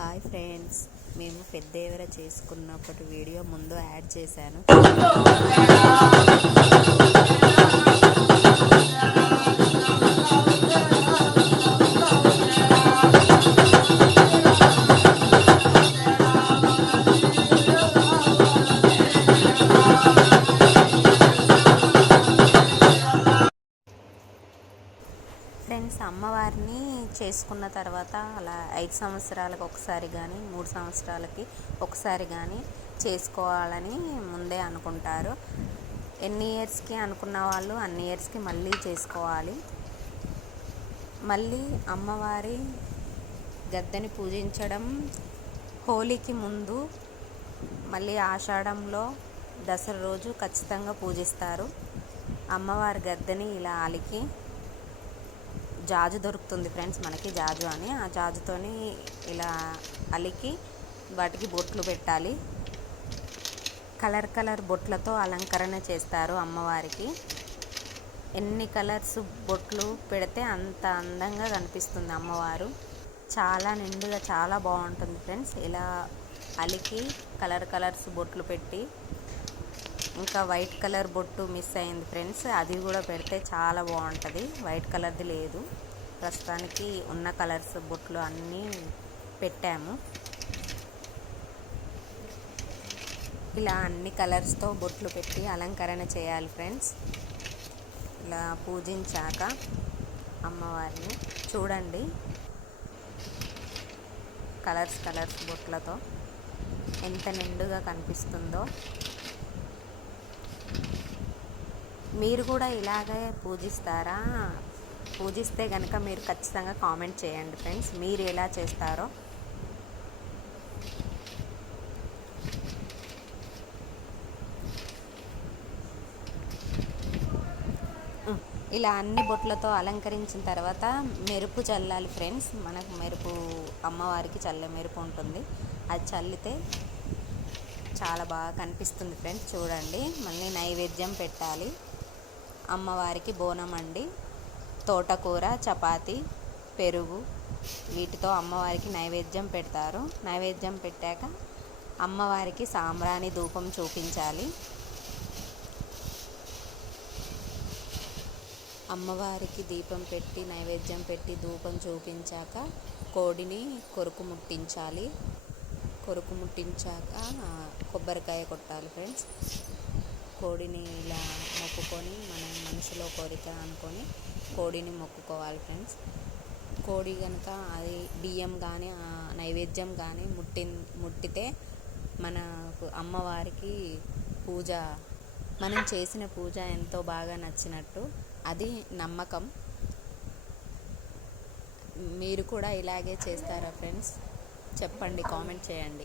Hi friends. మేము పెద్దేవర చేసుకున్నప్పటి వీడియో ముందు యాడ్ చేశాను. ఫ్రెండ్స్ అమ్మవారిని చేసుకున్న తర్వాత అలా ఐదు సంవత్సరాలకు ఒకసారి కానీ మూడు సంవత్సరాలకి ఒకసారి కానీ చేసుకోవాలని ముందే అనుకుంటారు. ఎన్ని ఇయర్స్కి అనుకున్న వాళ్ళు అన్ని ఇయర్స్కి మళ్ళీ చేసుకోవాలి. మళ్ళీ అమ్మవారి గద్దెని పూజించడం హోలీకి ముందు మళ్ళీ ఆషాఢంలో దసరా రోజు ఖచ్చితంగా పూజిస్తారు. అమ్మవారి గద్దెని ఇలా అలికి జాజు దొరుకుతుంది ఫ్రెండ్స్ మనకి జాజు అని. ఆ జాజుతోని ఇలా అలికి వాటికి బొట్లు పెట్టాలి. కలర్ కలర్ బొట్లతో అలంకరణ చేస్తారు అమ్మవారికి. ఎన్ని కలర్స్ బొట్లు పెడితే అంత అందంగా కనిపిస్తుంది అమ్మవారు. చాలా నిండుగా చాలా బాగుంటుంది ఫ్రెండ్స్. ఇలా అలికి కలర్ కలర్స్ బొట్లు పెట్టి ఇంకా వైట్ కలర్ బొట్టు మిస్ అయింది ఫ్రెండ్స్. అది కూడా పెడితే చాలా బాగుంటుంది. వైట్ కలర్ది లేదు. ప్రస్తుతానికి ఉన్న కలర్స్ బొట్లు అన్నీ పెట్టాము. ఇలా అన్ని కలర్స్తో బొట్లు పెట్టి అలంకరణ చేయాలి ఫ్రెండ్స్. ఇలా పూజించాక అమ్మవారిని చూడండి. కలర్స్ కలర్స్ బొట్లతో ఎంత నిండుగా కనిపిస్తుందో. మీరు కూడా ఇలాగే పూజిస్తారా? పూజిస్తే కనుక మీరు ఖచ్చితంగా కామెంట్ చేయండి ఫ్రెండ్స్. మీరు ఎలా చేస్తారో. ఇలా అన్ని బొట్లతో అలంకరించిన తర్వాత మెరుపు చల్లాలి ఫ్రెండ్స్. మనకు మెరుపు అమ్మవారికి చల్లే మెరుపు ఉంటుంది. అది చల్లితే చాలా బాగా కనిపిస్తుంది ఫ్రెండ్స్. చూడండి మళ్ళీ నైవేద్యం పెట్టాలి. అమ్మవారికి బోనం అండి తోటకూర చపాతి పెరుగు వీటితో అమ్మవారికి నైవేద్యం పెడతారు. నైవేద్యం పెట్టాక అమ్మవారికి సాంబ్రాణి ధూపం చూపించాలి. అమ్మవారికి దీపం పెట్టి నైవేద్యం పెట్టి ధూపం చూపించాక కోడిని కొరుకు ముట్టించాలి. కొరుకు ముట్టించాక కొబ్బరికాయ కొట్టాలి ఫ్రెండ్స్. కోడిని ఇలా మొక్కుకొని మనం మనసులో కోరిక అనుకొని కోడిని మొక్కుకోవాలి ఫ్రెండ్స్. కోడి కనుక అది బియ్యం కానీ నైవేద్యం కానీ ముట్టి ముట్టితే మనకు అమ్మవారికి పూజ మనం చేసిన పూజ ఎంతో బాగా నచ్చినట్టు. అది నమ్మకం. మీరు కూడా ఇలాగే చేస్తారా ఫ్రెండ్స్? చెప్పండి కామెంట్ చేయండి.